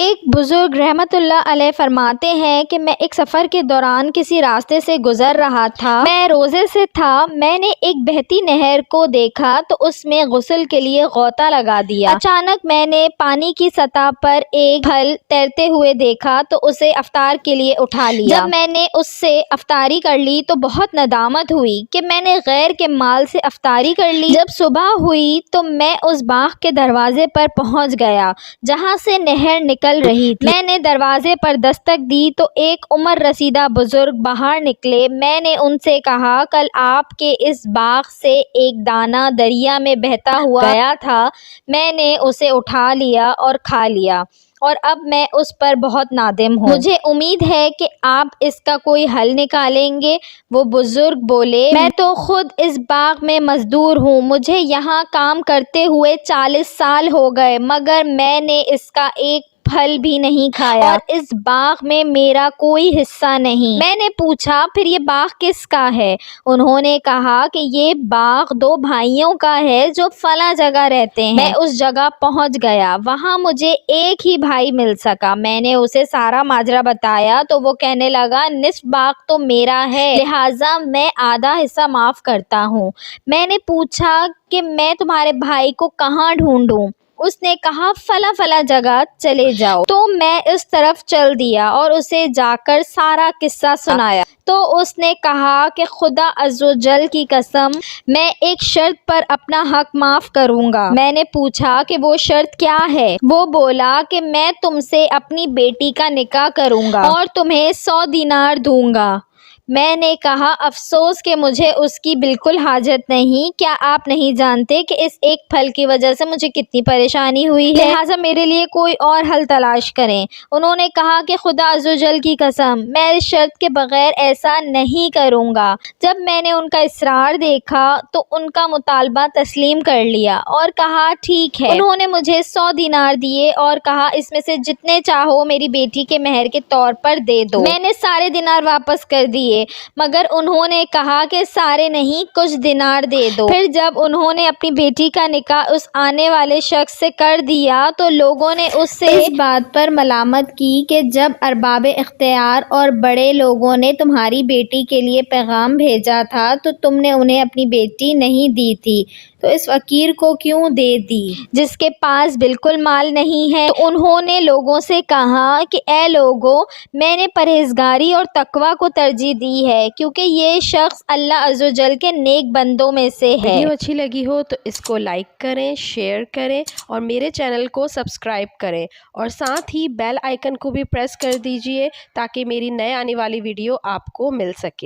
ایک بزرگ رحمت اللہ علیہ فرماتے ہیں کہ میں ایک سفر کے دوران کسی راستے سے گزر رہا تھا، میں روزے سے تھا، میں نے ایک بہتی نہر کو دیکھا تو اس میں غسل کے لیے غوطہ لگا دیا۔ اچانک میں نے پانی کی سطح پر ایک پھل تیرتے ہوئے دیکھا تو اسے افطار کے لیے اٹھا لیا۔ جب میں نے اس سے افطاری کر لی تو بہت ندامت ہوئی کہ میں نے غیر کے مال سے افطاری کر لی۔ جب صبح ہوئی تو میں اس باغ کے دروازے پر پہنچ گیا جہاں سے نہر نکل رہی تھی۔ میں نے دروازے پر دستک دی تو ایک عمر رسیدہ بزرگ باہر نکلے۔ میں نے ان سے کہا، کل آپ کے اس باغ سے ایک دانہ دریا میں بہتا ہوا گیا تھا، میں نے اسے اٹھا لیا اور کھا لیا اور اب میں اس پر بہت نادم ہوں۔ مجھے امید ہے کہ آپ اس کا کوئی حل نکالیں گے۔ وہ بزرگ بولے، میں تو خود اس باغ میں مزدور ہوں، مجھے یہاں کام کرتے ہوئے 40 سال ہو گئے مگر میں نے اس کا ایک پھل بھی نہیں کھایا اور اس باغ میں میرا کوئی حصہ نہیں۔ میں نے پوچھا، پھر یہ باغ کس کا ہے؟ انہوں نے کہا کہ یہ باغ 2 بھائیوں کا ہے جو فلاں جگہ رہتے ہیں۔ میں اس جگہ پہنچ گیا، وہاں مجھے ایک ہی بھائی مل سکا۔ میں نے اسے سارا ماجرا بتایا تو وہ کہنے لگا، نصف باغ تو میرا ہے لہٰذا میں آدھا حصہ معاف کرتا ہوں۔ میں نے پوچھا کہ میں تمہارے بھائی کو کہاں ڈھونڈوں؟ اس نے کہا، فلاں فلاں جگہ چلے جاؤ۔ تو میں اس طرف چل دیا اور اسے جا کر سارا قصہ سنایا تو اس نے کہا کہ خدا عزوجل کی قسم، میں ایک شرط پر اپنا حق معاف کروں گا۔ میں نے پوچھا کہ وہ شرط کیا ہے؟ وہ بولا کہ میں تم سے اپنی بیٹی کا نکاح کروں گا اور تمہیں 100 دینار دوں گا۔ میں نے کہا، افسوس کہ مجھے اس کی بالکل حاجت نہیں، کیا آپ نہیں جانتے کہ اس ایک پھل کی وجہ سے مجھے کتنی پریشانی ہوئی ہے؟ لہٰذا میرے لیے کوئی اور حل تلاش کریں۔ انہوں نے کہا کہ خدا عزوجل کی قسم، میں اس شرط کے بغیر ایسا نہیں کروں گا۔ جب میں نے ان کا اصرار دیکھا تو ان کا مطالبہ تسلیم کر لیا اور کہا، ٹھیک ہے۔ انہوں نے مجھے 100 دینار دیے اور کہا، اس میں سے جتنے چاہو میری بیٹی کے مہر کے طور پر دے دو۔ میں نے سارے دینار واپس کر دیے مگر انہوں نے کہا کہ سارے نہیں، کچھ دینار دے دو۔ پھر جب انہوں نے اپنی بیٹی کا نکاح اس آنے والے شخص سے کر دیا تو لوگوں نے اس سے اس بات پر ملامت کی کہ جب ارباب اختیار اور بڑے لوگوں نے تمہاری بیٹی کے لیے پیغام بھیجا تھا تو تم نے انہیں اپنی بیٹی نہیں دی تھی، تو اس فقیر کو کیوں دے دی جس کے پاس بالکل مال نہیں ہے؟ تو انہوں نے لوگوں سے کہا کہ اے لوگو، میں نے پرہیزگاری اور تقوی کو ترجیح دی ہے کیونکہ یہ شخص اللہ عزوجل کے نیک بندوں میں سے ہے۔ ویڈیو اچھی لگی ہو تو اس کو لائک کریں، شیئر کریں اور میرے چینل کو سبسکرائب کریں اور ساتھ ہی بیل آئیکن کو بھی پریس کر دیجئے تاکہ میری نئے آنے والی ویڈیو آپ کو مل سکے۔